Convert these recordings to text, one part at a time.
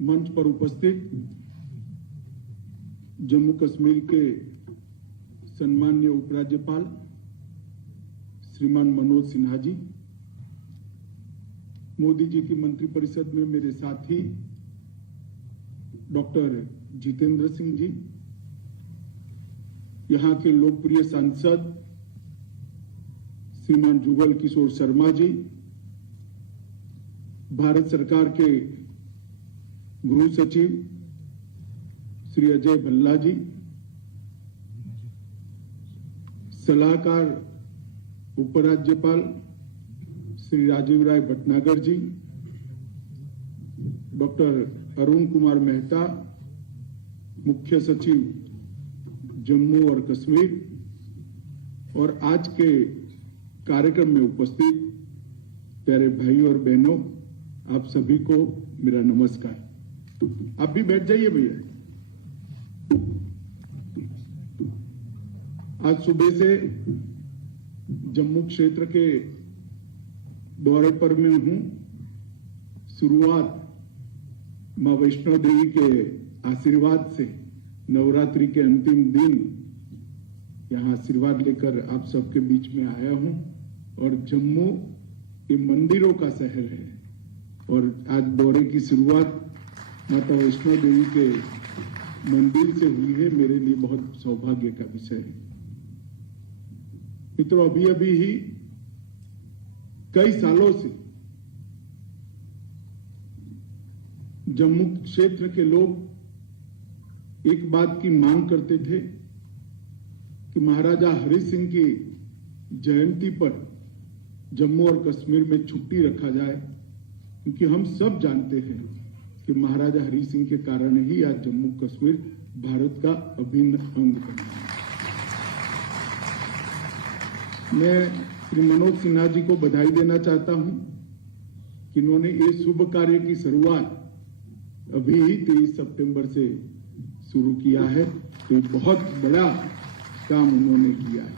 मंच पर उपस्थित जम्मू कश्मीर के सम्माननीय उपराज्यपाल श्रीमान मनोज सिन्हा जी, मोदी जी की मंत्रिपरिषद में मेरे साथी डॉक्टर जितेंद्र सिंह जी, यहां के लोकप्रिय सांसद श्रीमान जुगल किशोर शर्मा जी, भारत सरकार के गृह सचिव श्री अजय भल्ला जी, सलाहकार उपराज्यपाल श्री राजीव राय भटनागर जी, डॉक्टर अरुण कुमार मेहता, मुख्य सचिव जम्मू और कश्मीर, और आज के कार्यक्रम में उपस्थित प्यारे भाई और बहनों, आप सभी को मेरा नमस्कार। आप भी बैठ जाइए भैया। आज सुबह से जम्मू क्षेत्र के दौरे पर मैं हूं। शुरुआत मां वैष्णो देवी के आशीर्वाद से नवरात्रि के अंतिम दिन यहां आशीर्वाद लेकर आप सबके बीच में आया हूं। और जम्मू ये मंदिरों का शहर है और आज दौरे की शुरुआत माता वैष्णो देवी के मंदिर से हुई है। मेरे लिए बहुत सौभाग्य का विषय है। मित्रों, अभी अभी ही कई सालों से जम्मू क्षेत्र के लोग एक बात की मांग करते थे कि महाराजा हरि सिंह की जयंती पर जम्मू और कश्मीर में छुट्टी रखा जाए, क्योंकि हम सब जानते हैं कि महाराजा हरि सिंह के कारण ही आज जम्मू कश्मीर भारत का अभिन्न अंग बना है। मैं श्री मनोज सिन्हा जी को बधाई देना चाहता हूं कि इन्होंने ये शुभ कार्य की शुरुआत अभी ही 23 सितंबर से शुरू किया है। तो बहुत बड़ा काम उन्होंने किया है।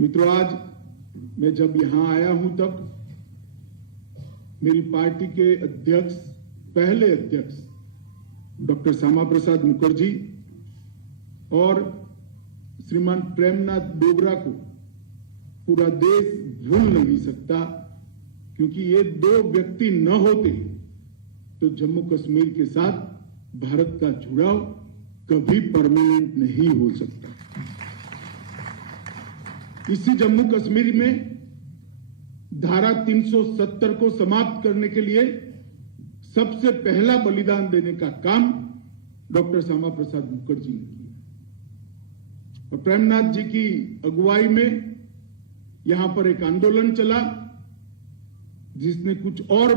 मित्रों, आज मैं जब यहां आया हूं तब मेरी पार्टी के अध्यक्ष, पहले अध्यक्ष डॉक्टर श्यामा प्रसाद मुखर्जी और श्रीमान प्रेमनाथ डोगरा को पूरा देश भूल नहीं सकता, क्योंकि ये दो व्यक्ति न होते तो जम्मू कश्मीर के साथ भारत का जुड़ाव कभी परमानेंट नहीं हो सकता। इसी जम्मू कश्मीर में धारा 370 को समाप्त करने के लिए सबसे पहला बलिदान देने का काम डॉक्टर श्यामा प्रसाद मुखर्जी ने किया। और प्रेमनाथ जी की अगुवाई में यहां पर एक आंदोलन चला, जिसने कुछ और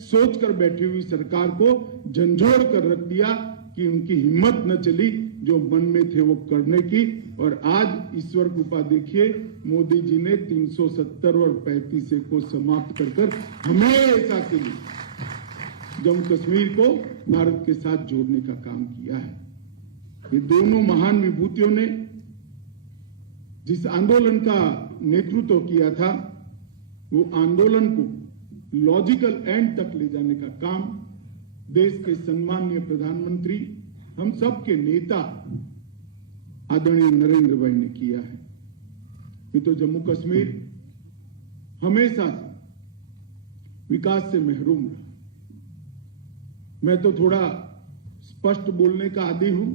सोचकर बैठी हुई सरकार को झंझोड़ कर रख दिया कि उनकी हिम्मत न चली जो मन में थे वो करने की। और आज ईश्वर कृपा देखिए, मोदी जी ने 370 और 35 को समाप्त कर हमेशा के लिए जम्मू कश्मीर को भारत के साथ जोड़ने का काम किया है। ये दोनों महान विभूतियों ने जिस आंदोलन का नेतृत्व किया था, वो आंदोलन को लॉजिकल एंड तक ले जाने का काम देश के सम्माननीय प्रधानमंत्री, हम सब के नेता आदरणीय नरेंद्र भाई ने किया है। ये तो जम्मू कश्मीर हमेशा विकास से महरूम रहा। मैं तो थोड़ा स्पष्ट बोलने का आदी हूं।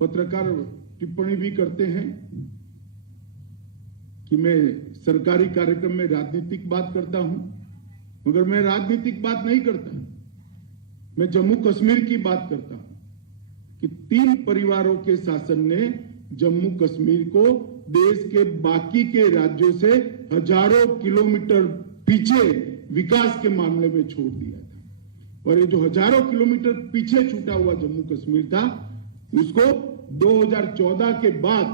पत्रकार टिप्पणी भी करते हैं कि मैं सरकारी कार्यक्रम में राजनीतिक बात करता हूं, मगर मैं राजनीतिक बात नहीं करता। मैं जम्मू कश्मीर की बात करता हूं कि 3 परिवारों के शासन ने जम्मू कश्मीर को देश के बाकी के राज्यों से हजारों किलोमीटर पीछे विकास के मामले में छोड़ दिया था। और ये जो हजारों किलोमीटर पीछे छूटा हुआ जम्मू कश्मीर था, उसको 2014 के बाद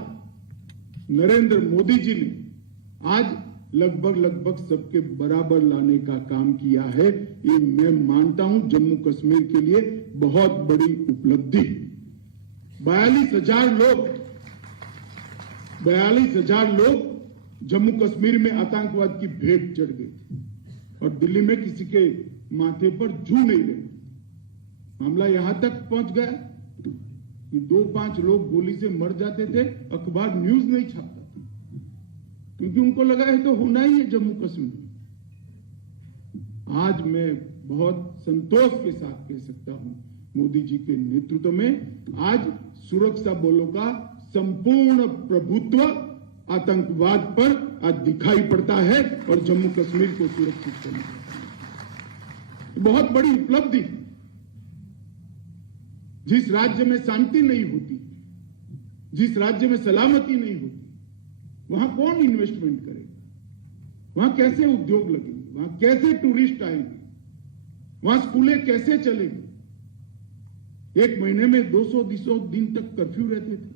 नरेंद्र मोदी जी ने आज लगभग सबके बराबर लाने का काम किया है। ये मैं मानता हूं जम्मू कश्मीर के लिए बहुत बड़ी उपलब्धि। 42,000 लोग जम्मू कश्मीर में आतंकवाद की भेंट चढ़ गए थे और दिल्ली में किसी के माथे पर जू नहीं रहे। मामला यहां तक पहुंच गया कि 2-5 लोग गोली से मर जाते थे, अखबार न्यूज नहीं छापता था, क्योंकि उनको लगा है तो होना ही है जम्मू कश्मीर में। आज मैं बहुत संतोष के साथ कह सकता हूं, मोदी जी के नेतृत्व में आज सुरक्षा बलों का संपूर्ण प्रभुत्व आतंकवाद पर आज दिखाई पड़ता है और जम्मू कश्मीर को सुरक्षित करने का बहुत बड़ी उपलब्धि। जिस राज्य में शांति नहीं होती, जिस राज्य में सलामती नहीं होती, वहां कौन इन्वेस्टमेंट करेगा, वहां कैसे उद्योग लगेंगे, वहां कैसे टूरिस्ट आएंगे, वहां स्कूलें कैसे चलेंगी। एक महीने में 200 दिन तक कर्फ्यू रहते थे,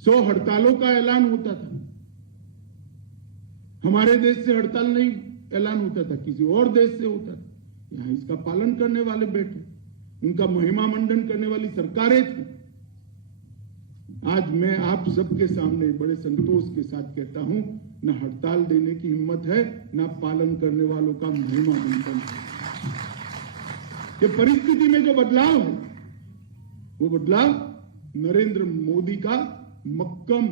100 हड़तालों का ऐलान होता था। हमारे देश से हड़ताल नहीं ऐलान होता था, किसी और देश से होता था। यहां इसका पालन करने वाले बैठे, उनका महिमा मंडन करने वाली सरकारें थी। आज मैं आप सबके सामने बड़े संतोष के साथ कहता हूं, न हड़ताल देने की हिम्मत है, न पालन करने वालों का महिमा मंडन है। ये परिस्थिति में जो बदलाव है, वो बदलाव नरेंद्र मोदी का मक्कम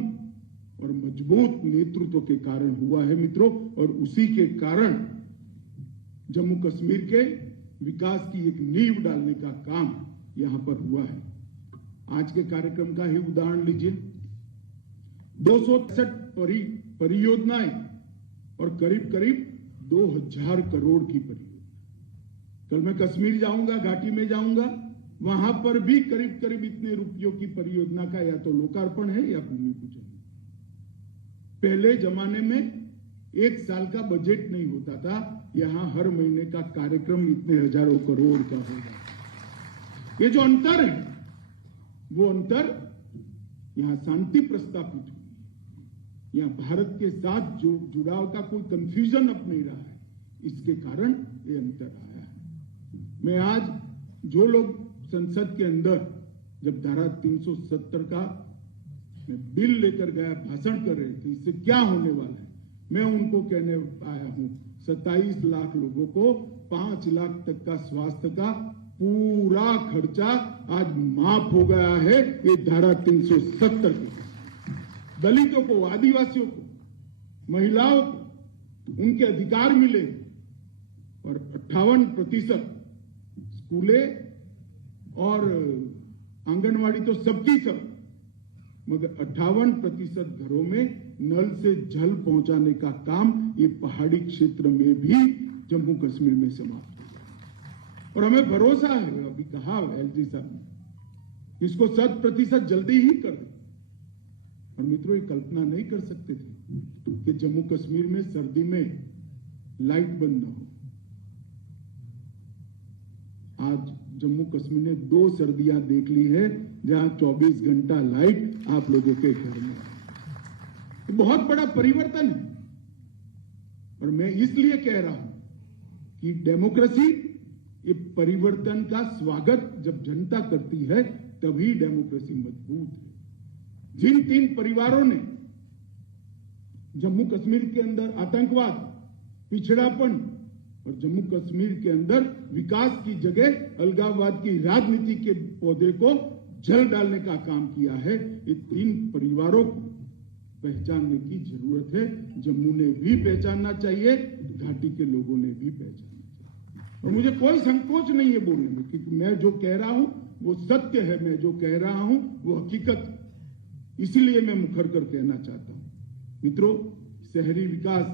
और मजबूत नेतृत्व के कारण हुआ है मित्रों, और उसी के कारण जम्मू कश्मीर के विकास की एक नींव डालने का काम यहां पर हुआ है। आज के कार्यक्रम का ही उदाहरण लीजिए, 263 परियोजनाएं और करीब करीब 2000 करोड़ की परियोजना। कल मैं कश्मीर जाऊंगा, घाटी में जाऊंगा, वहां पर भी करीब करीब इतने रुपयों की परियोजना का या तो लोकार्पण है या भूमि पूजन है। पहले जमाने में 1 साल का बजट नहीं होता था, यहां हर महीने का कार्यक्रम इतने हजारों करोड़ का होगा। ये जो अंतर है, वो अंतर यहां शांति प्रस्तापित हुई, यहां भारत के साथ जो जुड़ाव का कोई कंफ्यूजन अब नहीं रहा है, इसके कारण ये अंतर आया है। मैं आज जो लोग संसद के अंदर जब धारा 370 का मैं बिल लेकर गया, भाषण कर रहे थे, इससे क्या होने वाला है, मैं उनको कहने आया हूं 27 लाख लोगों को 5 लाख तक का स्वास्थ्य का पूरा खर्चा आज माफ हो गया है, ये धारा 370 के। दलितों को, आदिवासियों को, महिलाओं को उनके अधिकार मिले और 58% स्कूलें और आंगनवाड़ी तो सबकी सब, मगर 58% घरों में नल से जल पहुंचाने का काम ये पहाड़ी क्षेत्र में भी जम्मू कश्मीर में समाप्त हो गया। और हमें भरोसा है, अभी कहा एलजी साहब ने, इसको 100% जल्दी ही कर दे। और मित्रों, ये कल्पना नहीं कर सकते थे कि जम्मू कश्मीर में सर्दी में लाइट बंद न हो। आज जम्मू कश्मीर ने 2 सर्दियां देख ली है जहां 24 घंटा लाइट आप लोगों के घर में है। बहुत बड़ा परिवर्तन है। और मैं इसलिए कह रहा हूं कि डेमोक्रेसी, ये परिवर्तन का स्वागत जब जनता करती है तभी डेमोक्रेसी मजबूत है। जिन 3 परिवारों ने जम्मू कश्मीर के अंदर आतंकवाद, पिछड़ापन और जम्मू कश्मीर के अंदर विकास की जगह अलगाववाद की राजनीति के पौधे को जल डालने का काम किया है, ये 3 परिवारों को पहचानने की जरूरत है। जम्मू ने भी पहचानना चाहिए, घाटी के लोगों ने भी पहचानना चाहिए। और मुझे कोई संकोच नहीं है बोलने में, क्योंकि मैं जो कह रहा हूं वो सत्य है, मैं जो कह रहा हूं वो हकीकत है, इसलिए मैं मुखर कर कहना चाहता हूं। मित्रों, शहरी विकास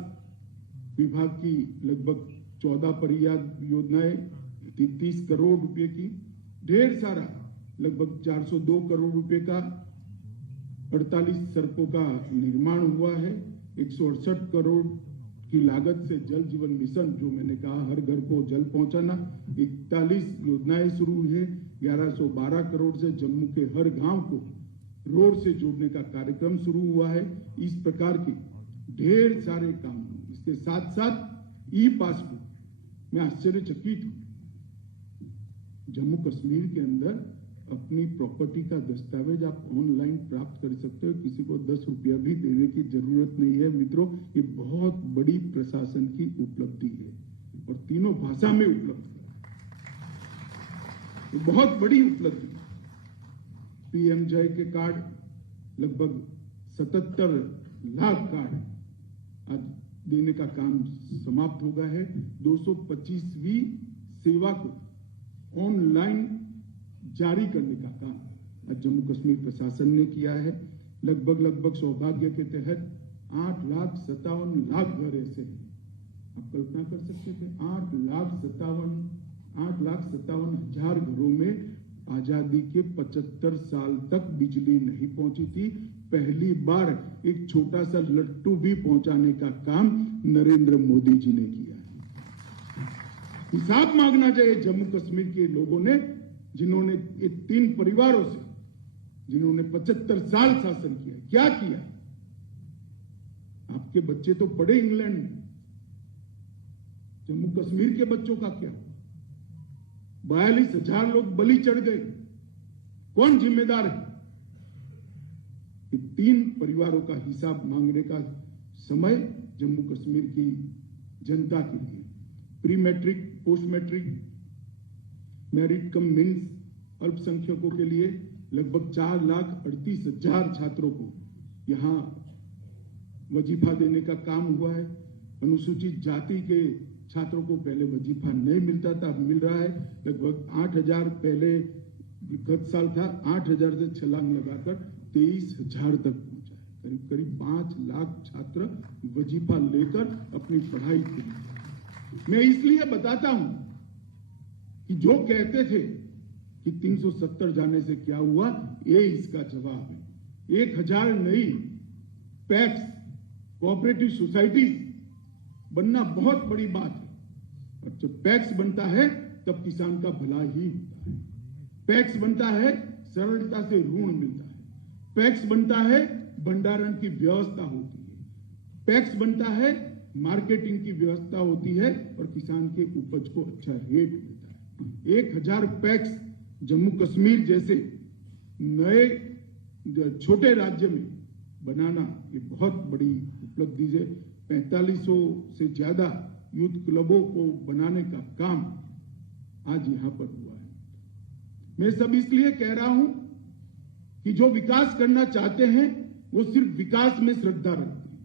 विभाग की लगभग 14 परियोजनाएं 30 करोड़ रुपए की, ढेर सारा लगभग 402 करोड़ रुपए का 48 सड़कों का निर्माण हुआ है। 168 करोड़ की लागत से जल जीवन मिशन, जो मैंने कहा हर घर को जल पहुंचाना, 41 योजनाएं शुरू हुई है। 1112 करोड़ से जम्मू के हर गांव को रोड से जोड़ने का कार्यक्रम शुरू हुआ है। इस प्रकार के ढेर सारे काम। इसके साथ साथ ई पासबुक, मैं आश्चर्यचकित हूं, जम्मू कश्मीर के अंदर अपनी प्रॉपर्टी का दस्तावेज आप ऑनलाइन प्राप्त कर सकते हो, किसी को 10 रुपया भी देने की जरूरत नहीं है। मित्रों, ये बहुत बड़ी प्रशासन की उपलब्धि है। और तीनों भाषा में उपलब्ध कराया। तो बहुत बड़ी उपलब्धि। पीएम जय के कार्ड लगभग 77 लाख कार्ड आज देने का काम समाप्त हो गया है। 225वीं सेवा को ऑनलाइन जारी करने का काम आज जम्मू कश्मीर प्रशासन ने किया है। लगभग सौभाग्य के तहत 8,57,00,000 घर ऐसे हैं। आप कल्पना कर सकते थे 8,57,000 घरों में आजादी के 75 साल तक बिजली नहीं पहुंची थी। पहली बार एक छोटा सा लट्टू भी पहुंचाने का काम नरेंद्र मोदी जी ने किया है। हिसाब मांगना चाहिए जम्मू कश्मीर के लोगों ने, जिन्होंने ये 3 परिवारों से जिन्होंने 75 साल शासन किया, क्या किया। आपके बच्चे तो पढ़े इंग्लैंड में, जम्मू कश्मीर के बच्चों का क्या हुआ। 42,000 लोग बलि चढ़ गए, कौन जिम्मेदार है। ये 3 परिवारों का हिसाब मांगने का समय जम्मू कश्मीर की जनता के लिए। Pre matric, post matric, merit cum means अल्पसंख्यकों के लिए लगभग 4,38,000 छात्रों को यहां वजीफा देने का काम हुआ है। अनुसूचित जाति के छात्रों को पहले वजीफा नहीं मिलता था, अब मिल रहा है। लगभग 8,000 पहले गत साल था, 8,000 से छलांग लगाकर 23,000 तक पहुंचा है। करीब 5 लाख छात्र वजीफा लेकर अपनी पढ़ाई करेंगे। मैं इसलिए बताता हूं कि जो कहते थे कि 370 जाने से क्या हुआ, ये इसका जवाब है। 1,000 नई पैक्स कोऑपरेटिव सोसाइटी बनना बहुत बड़ी बात है। और जब पैक्स बनता है तब किसान का भला ही होता है। पैक्स बनता है, सरलता से ऋण मिलता है। पैक्स बनता है, भंडारण की व्यवस्था होती है। पैक्स बनता है, मार्केटिंग की व्यवस्था होती है और किसान के उपज को अच्छा रेट मिलता है। 1,000 पैक्स जम्मू कश्मीर जैसे नए छोटे राज्य में बनाना ये बहुत बड़ी उपलब्धि है। 4500 से ज्यादा यूथ क्लबों को बनाने का काम आज यहां पर हुआ है। मैं सब इसलिए कह रहा हूं कि जो विकास करना चाहते हैं वो सिर्फ विकास में श्रद्धा रखते हैं,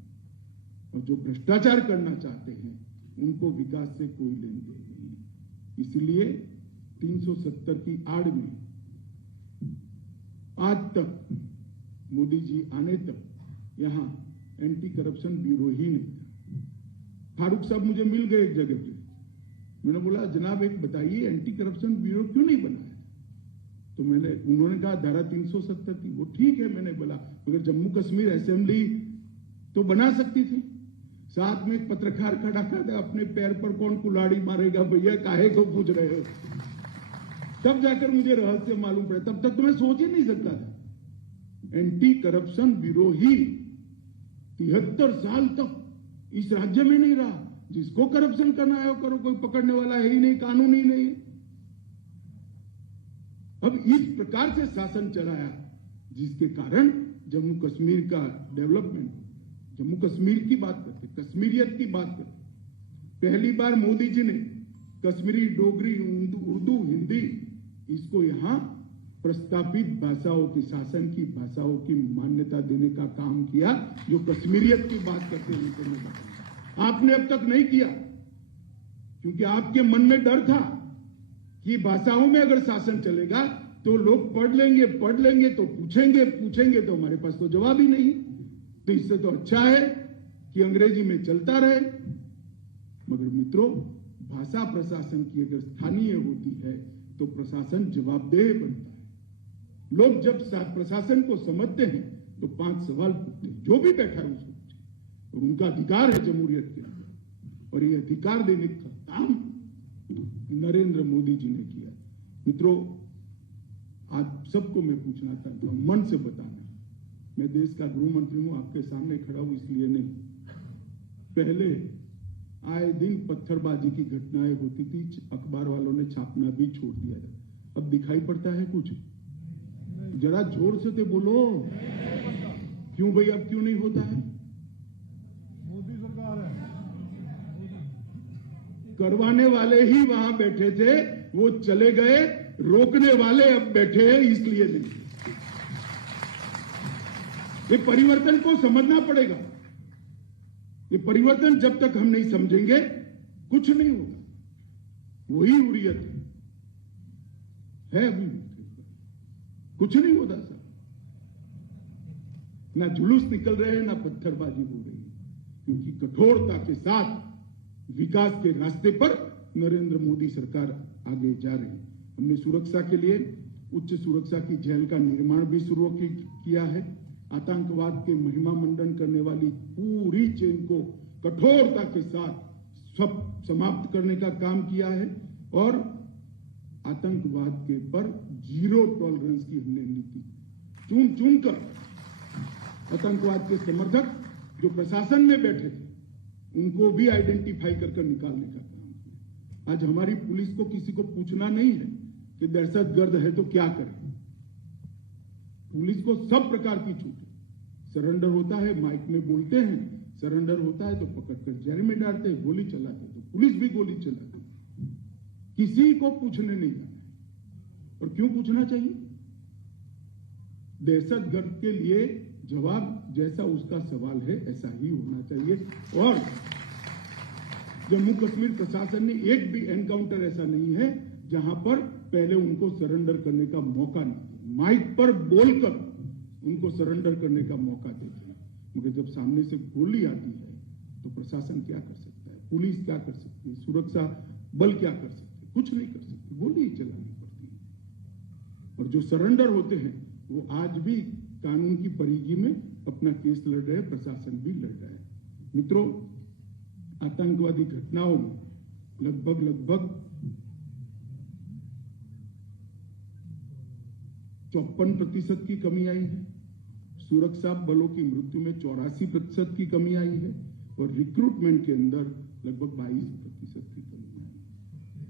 और जो भ्रष्टाचार करना चाहते हैं उनको विकास से कोई लेन देन नहीं है। इसलिए 370 की आड़ में आज तक, मोदी जी आने तक यहां एंटी करप्शन ब्यूरो ही नहीं था। फारूक साहब मुझे मिल गए एक जगह पे, मैंने बोला जनाब एक बताइए एंटी करप्शन ब्यूरो क्यों नहीं बनाया। तो उन्होंने कहा धारा 370 थी। वो ठीक है, मैंने बोला मगर जम्मू कश्मीर असेंबली तो बना सकती थी। साथ में एक पत्रकार खड़ा कर दे, अपने पैर पर कौन कुल्हाड़ी मारेगा भैया, काहे को पूछ रहे हो। तब जाकर मुझे रहस्य मालूम पड़ा, तब तक तो मैं सोच ही नहीं सकता था। एंटी करप्शन ब्यूरो ही 73 साल तक इस राज्य में नहीं रहा। जिसको करप्शन करना है वो करो, कोई पकड़ने वाला है ही नहीं, कानून ही नहीं। अब इस प्रकार से शासन चलाया जिसके कारण जम्मू कश्मीर का डेवलपमेंट, जम्मू कश्मीर की बात करते, कश्मीरियत की बात करते। पहली बार मोदी जी ने कश्मीरी, डोगरी, उर्दू, हिंदी इसको यहां प्रस्तापित भाषाओं की, शासन की भाषाओं की मान्यता देने का काम किया। जो कश्मीरियत की बात करते हैं उनको मैं बताऊं, आपने अब तक नहीं किया क्योंकि आपके मन में डर था कि भाषाओं में अगर शासन चलेगा तो लोग पढ़ लेंगे तो पूछेंगे तो हमारे पास तो जवाब ही नहीं। तो इससे तो अच्छा है कि अंग्रेजी में चलता रहे। मगर मित्रों, भाषा प्रशासन की अगर स्थानीय होती है तो प्रशासन जवाबदेह बनता है। लोग जब प्रशासन को समझते हैं तो 5 सवाल पूछते हैं, जो भी बैठा है उसको पूछे, और उनका अधिकार है जमहूरियत के अंदर, और ये अधिकार देने का काम नरेंद्र मोदी जी ने किया। मित्रों, आज सबको मैं पूछना चाहता हूं, मन से बताना, मैं देश का गृह मंत्री हूं, आपके सामने खड़ा हूं इसलिए नहीं। पहले आए दिन पत्थरबाजी की घटनाएं होती थी, अखबार वालों ने छापना भी छोड़ दिया था। अब दिखाई पड़ता है कुछ? जरा जोर से तो बोलो, क्यों भाई, अब क्यों नहीं होता है? मोदी सरकार है। करवाने वाले ही वहां बैठे थे, वो चले गए, रोकने वाले अब बैठे हैं, इसलिए नहीं। ये परिवर्तन को समझना पड़ेगा। ये परिवर्तन जब तक हम नहीं समझेंगे कुछ नहीं होगा। वही हुर्रियत है अभी, कुछ नहीं होता सर। ना जुलूस निकल रहे हैं, ना पत्थरबाजी हो रही है, क्योंकि कठोरता के साथ विकास के रास्ते पर नरेंद्र मोदी सरकार आगे जा रही है। हमने सुरक्षा के लिए उच्च सुरक्षा की जेल का निर्माण भी शुरू किया है। आतंकवाद के महिमा मंडन करने वाली पूरी चेन को कठोरता के साथ सब समाप्त करने का काम किया है और आतंकवाद के पर जीरो टॉलरेंस की हमने नीति चुन चुन कर आतंकवाद के समर्थक जो प्रशासन में बैठे थे उनको भी आइडेंटिफाई कर निकालने का काम किया। आज हमारी पुलिस को किसी को पूछना नहीं है कि दहशतगर्द है तो क्या करें। पुलिस को सब प्रकार की छूट है। सरेंडर होता है, माइक में बोलते हैं, सरेंडर होता है तो पकड़कर जेल में डालते हैं, गोली चलाते तो पुलिस भी गोली चलाती। किसी को पूछने नहीं जाना है। और क्यों पूछना चाहिए? दहशतगर्द के लिए जवाब जैसा उसका सवाल है ऐसा ही होना चाहिए। और जम्मू कश्मीर प्रशासन ने एक भी एनकाउंटर ऐसा नहीं है जहां पर पहले उनको सरेंडर करने का मौका नहीं दिया। माइक पर बोलकर उनको सरेंडर करने का मौका देते हैं, मगर जब सामने से गोली आती है तो प्रशासन क्या कर सकता है, पुलिस क्या कर सकती है, सुरक्षा बल क्या कर सकते हैं? कुछ नहीं कर सकते, गोली ही चलानी पड़ती है। और जो सरेंडर होते हैं वो आज भी कानून की परिधि में अपना केस लड़ रहे हैं, प्रशासन भी लड़ रहा है। मित्रों, आतंकवादी घटनाओं में लगभग 54% की कमी आई है। सुरक्षा बलों की मृत्यु में 84% की कमी आई है और रिक्रूटमेंट के अंदर लगभग 22% की कमी आई है।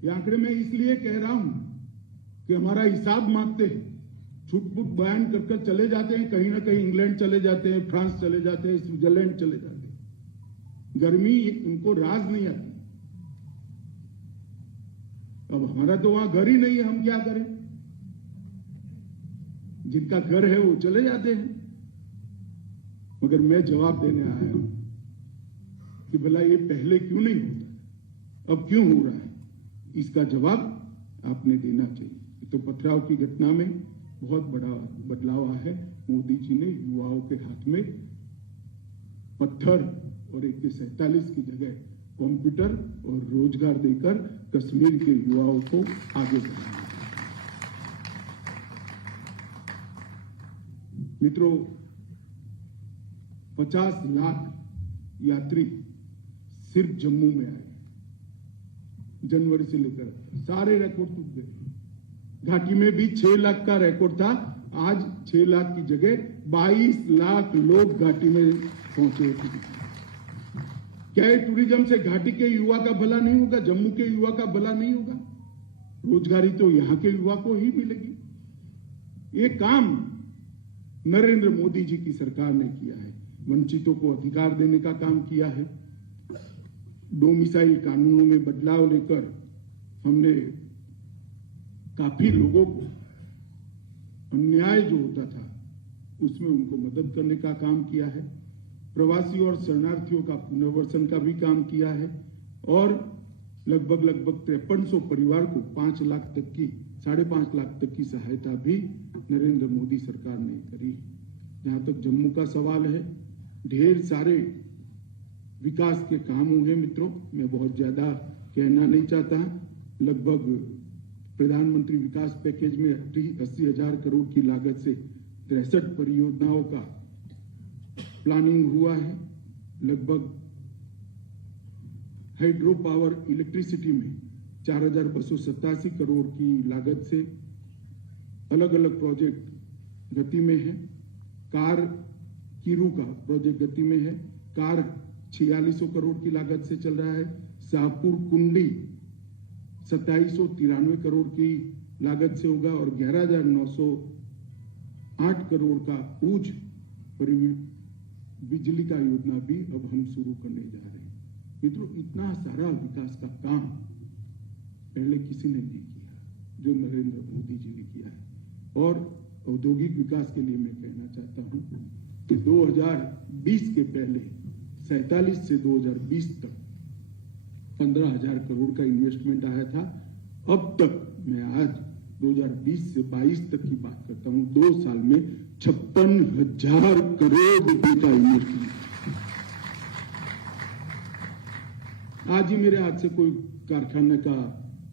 ये आंकड़े मैं इसलिए कह रहा हूं कि हमारा हिसाब मांगते हैं, छुटपुट बयान कर चले जाते हैं, कहीं ना कहीं इंग्लैंड चले जाते हैं, फ्रांस चले जाते हैं, स्विट्जरलैंड चले जाते हैं। गर्मी इनको राज नहीं आती। अब हमारा तो वहां घर ही नहीं है, हम क्या करें? जिनका घर है वो चले जाते हैं। मगर मैं जवाब देने आया हूं कि भला ये पहले क्यों नहीं होता, अब क्यों हो रहा है? इसका जवाब आपने देना चाहिए। तो पथराव की घटना में बहुत बड़ा बदलाव आया है। मोदी जी ने युवाओं के हाथ में पत्थर और AK-47 की जगह कंप्यूटर और रोजगार देकर कश्मीर के युवाओं को आगे बढ़ाया। मित्रों, 50 लाख यात्री सिर्फ जम्मू में आए जनवरी से लेकर, सारे रिकॉर्ड टूट गए। घाटी में भी 6 लाख का रिकॉर्ड था, आज 6 लाख की जगह 22 लाख लोग घाटी में पहुंचे। क्या टूरिज्म से घाटी के युवा का भला नहीं होगा? जम्मू के युवा का भला नहीं होगा? रोजगारी तो यहां के युवा को ही मिलेगी। ये काम नरेंद्र मोदी जी की सरकार ने किया है। वंचितों को अधिकार देने का काम किया है। डोमिसाइल कानूनों में बदलाव लेकर हमने काफी लोगों को अन्याय जो होता था उसमें उनको मदद करने का काम किया है। प्रवासी और शरणार्थियों का पुनर्वसन का भी काम किया है और लगभग 5300 परिवार को 5 लाख तक की 5.5 लाख तक की सहायता भी नरेंद्र मोदी सरकार ने करी। जहां तक जम्मू का सवाल है, ढेर सारे विकास के काम हुए। मित्रों, मैं बहुत ज्यादा कहना नहीं चाहता। लगभग प्रधानमंत्री विकास पैकेज में 80,000 करोड़ की लागत से 63 परियोजनाओं का प्लानिंग हुआ है। लगभग हाइड्रो पावर इलेक्ट्रिसिटी में 4,287 करोड़ की लागत से अलग अलग प्रोजेक्ट गति में है। कार कीरू का प्रोजेक्ट गति में है। कार 4600 करोड़ की लागत से चल रहा है। शाहपुर कुंडी 2793 करोड़ की लागत से होगा और 11,908 करोड़ का ऊर्ज बिजली का योजना भी अब हम शुरू करने जा रहे हैं। मित्रों, इतना सारा विकास का काम पहले किसी ने नहीं किया जो नरेंद्र मोदी जी ने किया है। और औद्योगिक विकास के लिए मैं कहना चाहता हूं कि 2020 के पहले 47 से 2020 तक 15,000 करोड़ का इन्वेस्टमेंट आया था। अब तक मैं आज 2020 से 22 तक की बात करता हूं, 2 साल में 56,000 करोड़ रुपए का इन्वेस्टमेंट। आज ही मेरे हाथ से कोई कारखाने का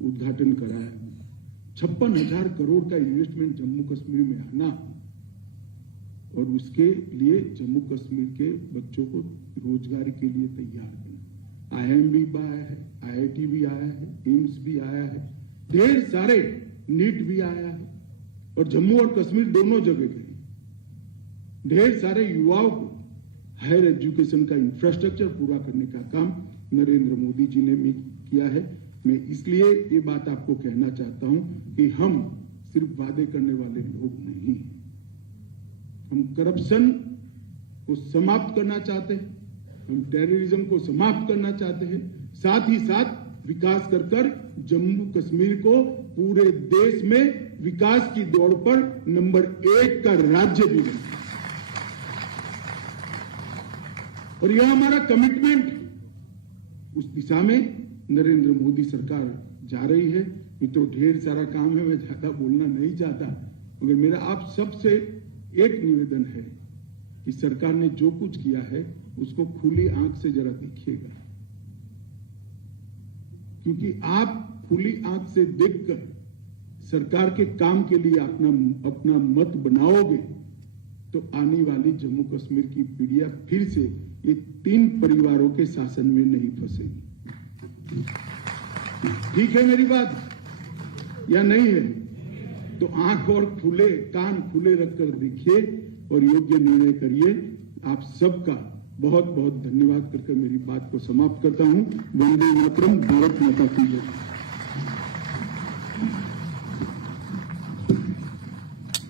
उद्घाटन कराया। 56,000 करोड़ का इन्वेस्टमेंट जम्मू कश्मीर में आना और उसके लिए जम्मू कश्मीर के बच्चों को रोजगार के लिए तैयार करना। IIM भी आया है, IIT भी आया है, एम्स भी आया है, ढेर सारे नीट भी आया है और जम्मू और कश्मीर दोनों जगह गए। ढेर सारे युवाओं को हायर एजुकेशन का इंफ्रास्ट्रक्चर पूरा करने का काम नरेंद्र मोदी जी ने भी किया है। मैं इसलिए ये बात आपको कहना चाहता हूं कि हम सिर्फ वादे करने वाले लोग नहीं हैं। हम करप्शन को समाप्त करना चाहते हैं, हम टेररिज्म को समाप्त करना चाहते हैं, साथ ही साथ विकास कर कर जम्मू कश्मीर को पूरे देश में विकास की दौड़ पर नंबर 1 का राज्य भी बने। और यह हमारा कमिटमेंट, उस दिशा में नरेंद्र मोदी सरकार जा रही है। मित्रों, ढेर सारा काम है, मैं ज्यादा बोलना नहीं चाहता, मगर मेरा आप सबसे एक निवेदन है कि सरकार ने जो कुछ किया है उसको खुली आंख से जरा देखिएगा, क्योंकि आप खुली आंख से देखकर सरकार के काम के लिए अपना मत बनाओगे तो आने वाली जम्मू कश्मीर की पीढ़ियां फिर से ये 3 परिवारों के शासन में नहीं फंसेगी। ठीक है मेरी बात या नहीं है? तो आंख और कान खुले रखकर देखिए और योग्य निर्णय करिए। आप सबका बहुत बहुत धन्यवाद करके मेरी बात को समाप्त करता हूं। वंदे मातरम, भारत माता की जय।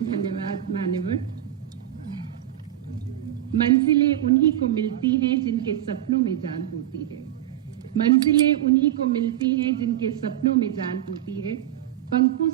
धन्यवाद मान्यवर। मंजिलें उन्हीं को मिलती हैं जिनके सपनों में जान होती है। मंजिलें उन्हीं को मिलती हैं जिनके सपनों में जान होती है। पंखों